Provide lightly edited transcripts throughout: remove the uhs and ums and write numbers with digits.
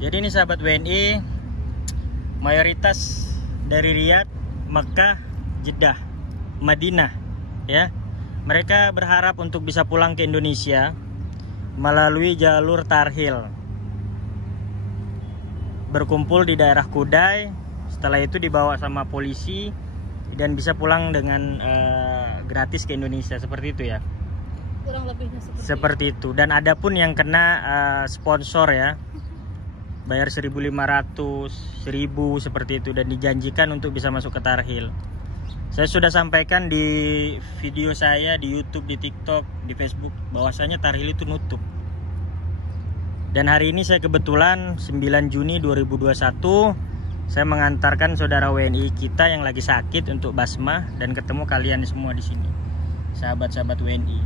Jadi ini sahabat WNI, mayoritas dari Riyadh, Mekah, Jeddah, Madinah, ya. Mereka berharap untuk bisa pulang ke Indonesia melalui jalur tarhil. Berkumpul di daerah Kudai, setelah itu dibawa sama polisi dan bisa pulang dengan gratis ke Indonesia, seperti itu ya. Kurang lebihnya seperti itu. Dan ada pun yang kena sponsor ya, bayar 1.500, 1.000 seperti itu, dan dijanjikan untuk bisa masuk ke tarhil. Saya sudah sampaikan di video saya di YouTube, di TikTok, di Facebook bahwasanya tarhil itu nutup. Dan hari ini saya kebetulan 9 Juni 2021 saya mengantarkan saudara WNI kita yang lagi sakit untuk basmah dan ketemu kalian semua di sini, sahabat-sahabat WNI.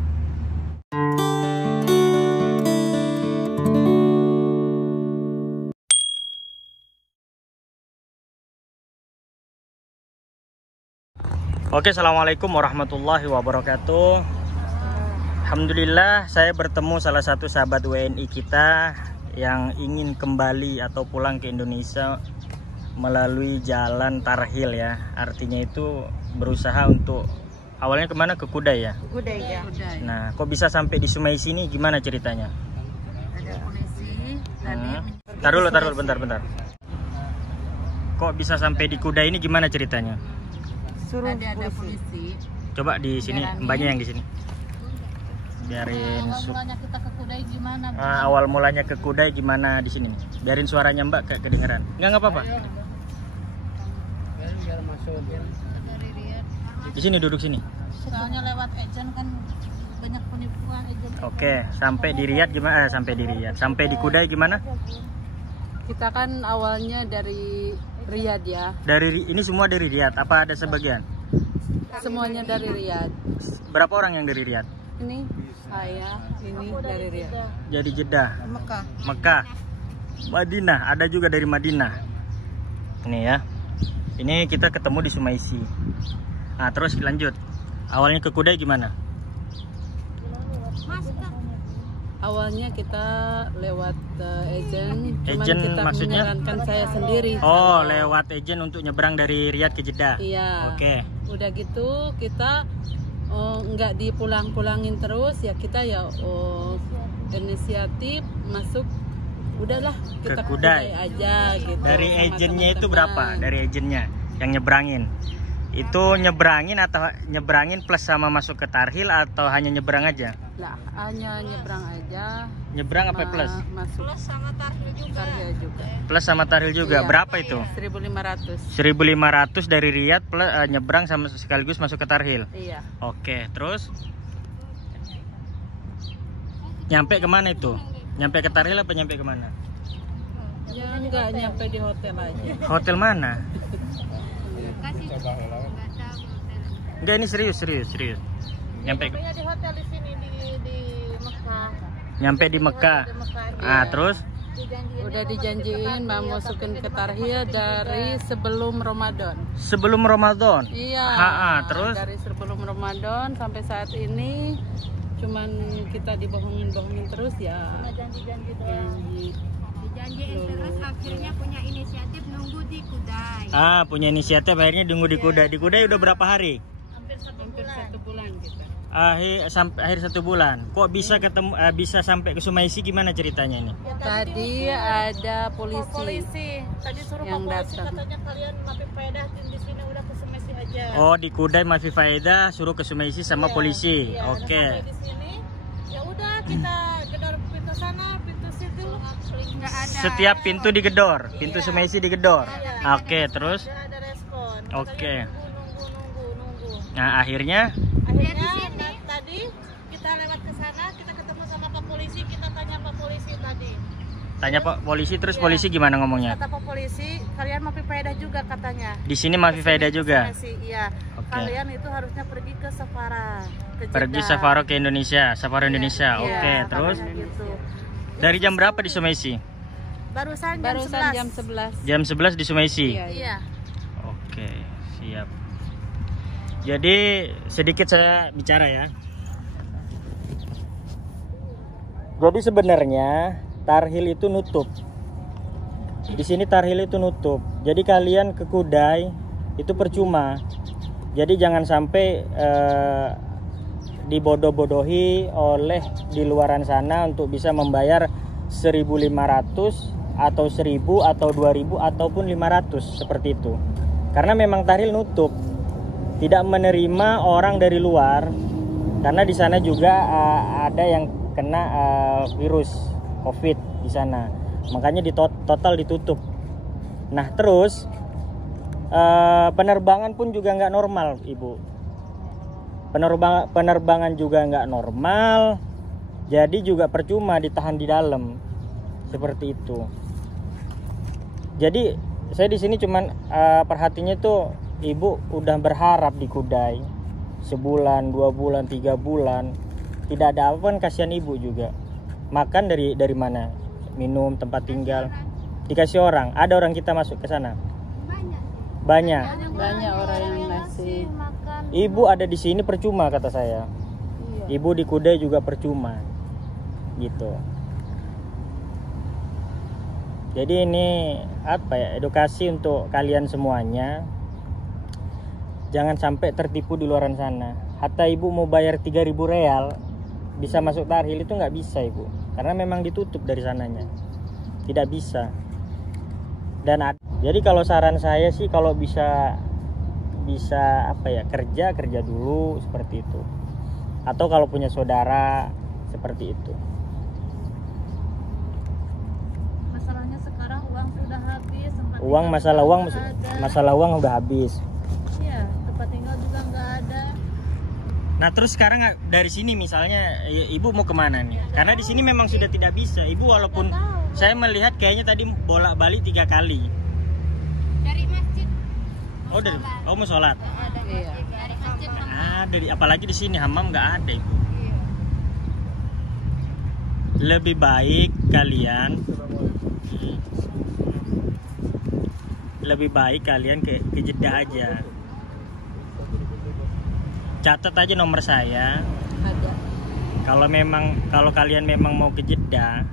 Oke, assalamualaikum warahmatullahi wabarakatuh. Alhamdulillah saya bertemu salah satu sahabat WNI kita yang ingin kembali atau pulang ke Indonesia melalui jalan tarhil ya. Artinya itu berusaha untuk awalnya kemana, ke Kudai ya? Kudai ya. Nah, kok bisa sampai di Sumaisi ini, gimana ceritanya? Ada polisi tadi. Taruh bentar. Kok bisa sampai di Kudai ini, gimana ceritanya? Tadi ada polisi. Coba di sini, mbaknya yang di sini. Biarin. Awal mulanya kita ke Kudai gimana? Awal mulanya ke Kudai gimana di sini nih? Biarin suaranya Mbak kedengeran. Enggak apa-apa. Biar masuk dari Riyadh. Di sini, duduk sini. Soalnya lewat agen kan banyak penipuan agen. Oke, sampai di Riyadh gimana? Sampai di Kudai gimana? Kita kan awalnya dari Riyadh ya. Ini semua dari Riyadh. Apa ada sebagian? Semuanya dari Riyadh. Berapa orang yang dari Riyadh? Ini saya, ini dari Riyadh. Jadi Jeddah, Mekah, Madinah, ada juga dari Madinah. Ini ya. Ini kita ketemu di Sumaisi. Nah, terus lanjut. Awalnya ke Kudai gimana? Awalnya kita lewat agen, Agen kita maksudnya? menyarankan saya sendiri. Oh, lewat agen untuk nyebrang dari Riyadh ke Jeddah. Iya. Oke. Udah gitu kita nggak dipulang-pulangin terus ya, kita ya inisiatif masuk. Udahlah kita Ke Kudai aja gitu. Dari sama agennya itu teman-teman. berapa? Dari agennya yang nyebrangin. Itu nyebrangin atau nyebrangin plus sama masuk ke tarhil atau hanya nyebrang aja? Lah, hanya nyebrang aja. Nyebrang apa plus? Masuk Plus sama tarhil juga. Plus sama tarhil juga. Iya. Berapa itu? 1.500. 1.500 dari Riyadh plus nyebrang sama sekaligus masuk ke tarhil. Iya. Oke, terus nyampe kemana itu? Nyampe ke tarhil apa nyampe kemana? Ya enggak, nyampe di hotel aja. Hotel mana? Enggak, ini serius. Nyampe Di hotel di sini di Mekah. Nyampe di Mekah. Terus Udah dijanjiin mau masukin ke tarhil dari sebelum Ramadan. sebelum Ramadan. Iya. Terus Dari sebelum Ramadan sampai saat ini cuman kita dibohongin terus ya. Janji-janji doang. Dijanjiin terus, akhirnya punya inisiatif nunggu di Kudai. punya inisiatif akhirnya nunggu di Kudai. Di Kudai udah berapa hari? Hampir satu Hampir bulan. 1 bulan kita. Akhir 1 bulan. Kok bisa ketemu bisa sampai ke Sumaisi, gimana ceritanya ini? Ya, Tadi ada polisi. Tadi suruh yang ke polisi, datang. katanya kalian mati faedah di sini udah ke Sumaisi aja. Oh, di Kudai Mafi Faedah suruh ke Sumaisi sama Iya, polisi. iya, Oke. udah sampai di sini. Ya udah kita gedor pintu sana, pintu situ. Nggak ada. Setiap pintu digedor, pintu Iya. Sumaisi digedor. Iya. Oke, terus Nggak ada respon. Oke. Nunggu. nah akhirnya Akhirnya tadi kita lewat ke sana, kita ketemu sama Pak Polisi, kita tanya Pak Polisi tadi. tanya Pak Polisi, terus Iya. polisi gimana ngomongnya? Kata Pak Polisi, kalian mau faedah juga katanya. Di sini Mafi Faedah juga. Iya. Oke. Kalian itu harusnya pergi ke Safara, ke Pergi Jeddah. Safaro ke Indonesia, Safaro Indonesia. Iya, Oke, terus katanya gitu. dari jam berapa di Sumaisi? Barusan Jam 11. Jam 11 di Sumaisi. Iya. Iya. Oke, siap. Jadi sedikit saya bicara ya. Jadi sebenarnya tarhil itu nutup. di sini Tarhil itu nutup. Jadi kalian ke Kudai itu percuma. Jadi jangan sampai dibodoh-bodohi oleh di luaran sana untuk bisa membayar 1.500 atau 1.000 atau 2.000 ataupun 500 seperti itu. Karena memang Tarhil nutup, tidak menerima orang dari luar, karena di sana juga ada yang kena virus COVID di sana, makanya total ditutup. Nah terus penerbangan pun juga nggak normal, Ibu. Penerbangan juga nggak normal, jadi juga percuma ditahan di dalam seperti itu. Jadi saya di sini cuman perhatinya tuh Ibu udah berharap di Kudai sebulan, 2 bulan, 3 bulan, tidak ada apa kan, kasihan Ibu juga. Makan dari mana? Minum, tempat tinggal dikasih orang. Ada orang kita masuk ke sana. Banyak orang yang ngasih. Ibu ada di sini percuma kata saya. Iya. Ibu di Kudai juga percuma. Gitu. Jadi ini apa ya, edukasi untuk kalian semuanya. Jangan sampai tertipu di luaran sana. Hatta Ibu mau bayar 3.000 real bisa masuk Tarhil itu nggak bisa, Ibu. Karena memang ditutup dari sananya. Tidak bisa. Dan jadi kalau saran saya sih, kalau bisa apa ya, kerja dulu seperti itu. Atau kalau punya saudara seperti itu. Masalahnya sekarang uang sudah habis. Masalah uang udah habis. Iya, tempat tinggal juga nggak ada. Nah terus sekarang dari sini misalnya Ibu mau kemana nih? Karena di sini memang sudah tidak bisa. Ibu walaupun saya melihat kayaknya tadi bolak-balik 3 kali. Dari masjid. Mau sholat. Iya. Dari masjid. Apalagi di sini hammam nggak ada, Ibu. Lebih baik kalian ke Jeddah aja. Catat aja nomor saya. Ada. Kalau kalian memang mau ke Jeddah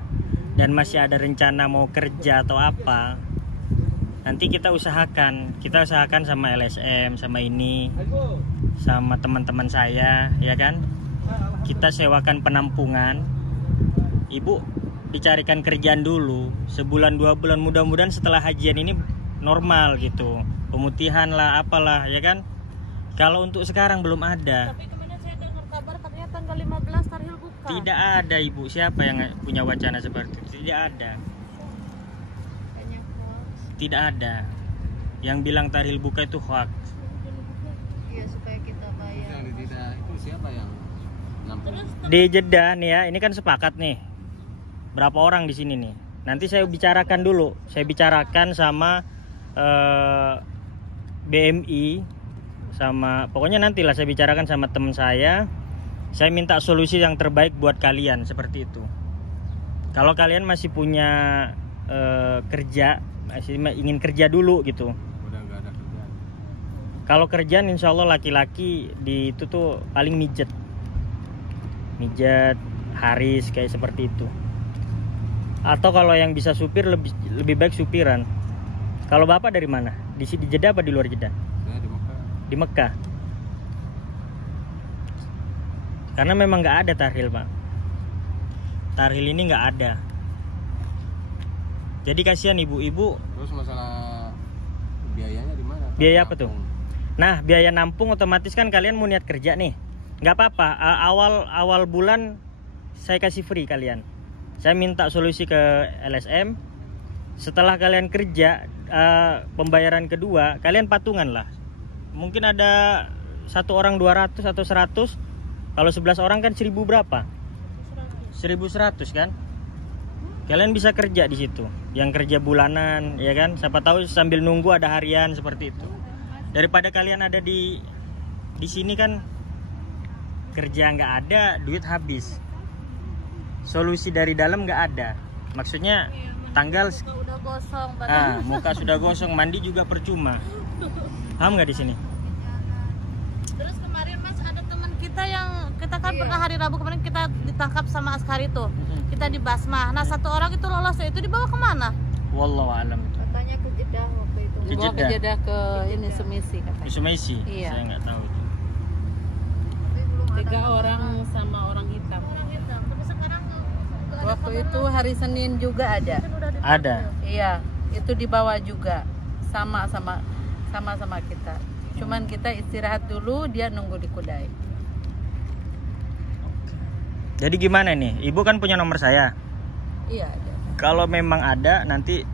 dan masih ada rencana mau kerja atau apa, nanti kita usahakan sama LSM, sama ini, sama teman-teman saya, ya kan? Kita sewakan penampungan. Ibu dicarikan kerjaan dulu sebulan 2 bulan, mudah-mudahan setelah hajian ini normal gitu, pemutihan lah apalah, ya kan? Kalau untuk sekarang belum ada. Tapi kemarin saya dengar kabar katanya tanggal 15 Tarhil buka. Tidak ada, Ibu. Siapa yang punya wacana seperti itu? Tidak ada. Tidak ada. Yang bilang Tarhil buka itu hoax. Iya, supaya kita bayar. Itu siapa yang nampung? Di Jeddah nih ya, ini kan sepakat nih. Berapa orang di sini nih? Nanti saya bicarakan dulu. Saya bicarakan sama BMI, sama pokoknya nantilah saya bicarakan sama teman saya. Saya minta solusi yang terbaik buat kalian seperti itu. Kalau kalian masih punya kerja, masih ingin kerja dulu gitu. Udah nggak ada kerjaan. Kalau kerjaan insya Allah laki-laki di itu tuh paling mijet, haris kayak seperti itu. Atau kalau yang bisa supir lebih baik supiran. Kalau Bapak dari mana? Di Jeddah apa di luar Jeddah? Saya di Mekah. Di Mekah. Karena memang nggak ada Tarhil, Pak. Tarhil ini nggak ada. Jadi kasihan ibu-ibu. Terus masalah biayanya di mana? Biaya apa tuh? Nah, biaya nampung otomatis kan kalian mau niat kerja nih. Nggak apa-apa. Awal bulan saya kasih free kalian. Saya minta solusi ke LSM. Setelah kalian kerja, pembayaran kedua kalian patungan lah. Mungkin ada satu orang 200 atau 100. Kalau 11 orang kan 1000 berapa? 1100 kan? Kalian bisa kerja di situ. Yang kerja bulanan, ya kan? Siapa tahu sambil nunggu ada harian seperti itu. Daripada kalian ada di sini kan kerja nggak ada, duit habis. Solusi dari dalam nggak ada. Maksudnya tanggal Udah gosong, muka sudah gosong, mandi juga percuma. Paham nggak di sini? Terus kemarin Mas ada teman kita yang kita kan pernah hari Rabu kemarin kita ditangkap sama askar itu. Kita di Basmah. Nah, satu orang itu lolos, itu dibawa kemana? Wallahu alam. Katanya ke Jeddah waktu itu. Ke Dibawa ke Jeddah. Jeddah ke ini Semisi katanya. Sumesi? Iya. Saya nggak tahu itu. Tapi belum ada 3 kabar. orang sama orang hitam. Orang hitam. Tapi sekarang nggak ada Waktu kabar itu lagi. hari Senin juga ada. Kan udah dipanggil. Ada. Iya, itu dibawa juga sama kita. Cuman kita istirahat dulu, dia nunggu di Kudai. Jadi gimana nih? Ibu kan punya nomor saya. Iya ada. Kalau memang ada, nanti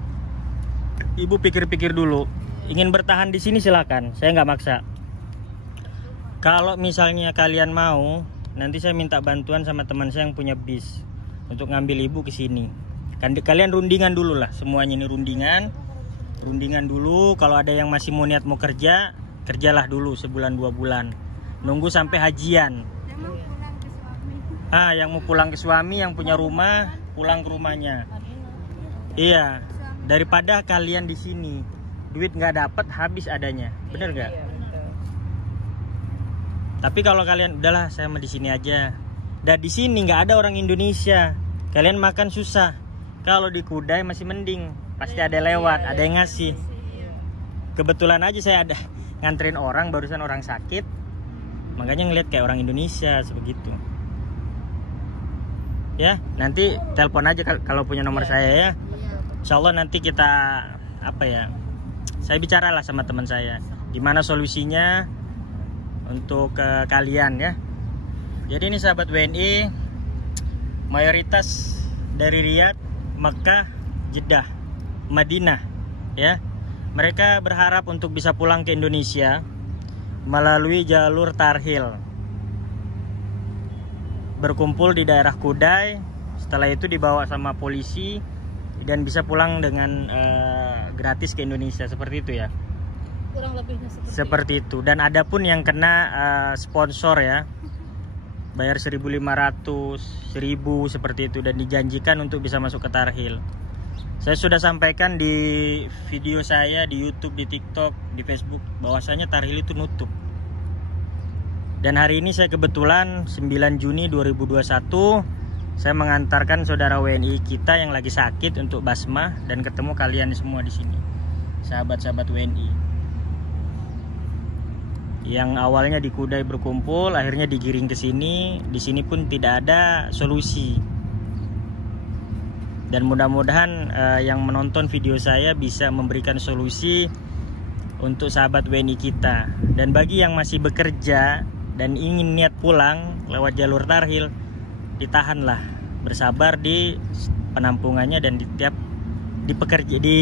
ibu pikir-pikir dulu. Ingin bertahan di sini silakan. Saya nggak maksa. Kalau misalnya kalian mau, nanti saya minta bantuan sama teman saya yang punya bis untuk ngambil ibu ke sini. Kalian rundingan dulu lah, semuanya ini rundingan dulu. Kalau ada yang masih mau niat mau kerja, kerjalah dulu sebulan 2 bulan. Nunggu sampai hajian. Dia mau pulang ke suami. Yang mau pulang ke suami, yang punya rumah, pulang ke rumahnya. Iya, daripada kalian di sini duit nggak dapat, habis adanya, bener nggak? Iya, betul. Tapi kalau kalian udahlah, saya mau di sini aja. Dan di sini nggak ada orang Indonesia, kalian makan susah. Kalau di Kudai masih mending, pasti ada lewat, ada yang ngasih. Kebetulan aja saya ada nganterin orang, barusan orang sakit, makanya ngeliat kayak orang Indonesia sebegitu. Ya, nanti telepon aja kalau punya nomor saya ya. Insya Allah nanti kita saya bicaralah sama teman saya gimana solusinya untuk kalian ya. Jadi ini sahabat WNI, mayoritas dari Riyadh, Mekah, Jeddah, Madinah ya. Mereka berharap untuk bisa pulang ke Indonesia melalui jalur tarhil. Berkumpul di daerah Kudai, setelah itu dibawa sama polisi dan bisa pulang dengan gratis ke Indonesia, seperti itu ya. Kurang lebihnya Seperti itu. Dan ada pun yang kena sponsor ya, bayar 1.500, 1.000 seperti itu, dan dijanjikan untuk bisa masuk ke tarhil. Saya sudah sampaikan di video saya di YouTube, di TikTok, di Facebook, bahwasanya tarhil itu nutup. Dan hari ini saya kebetulan 9 Juni 2021 saya mengantarkan saudara WNI kita yang lagi sakit untuk basmah, dan ketemu kalian semua di sini, sahabat-sahabat WNI yang awalnya di Kudai berkumpul, akhirnya digiring ke sini. Di sini pun tidak ada solusi. Dan mudah-mudahan yang menonton video saya bisa memberikan solusi untuk sahabat WNI kita. Dan bagi yang masih bekerja dan ingin niat pulang lewat jalur tarhil, ditahanlah, bersabar di penampungannya dan di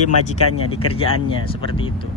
majikannya, di kerjaannya, seperti itu.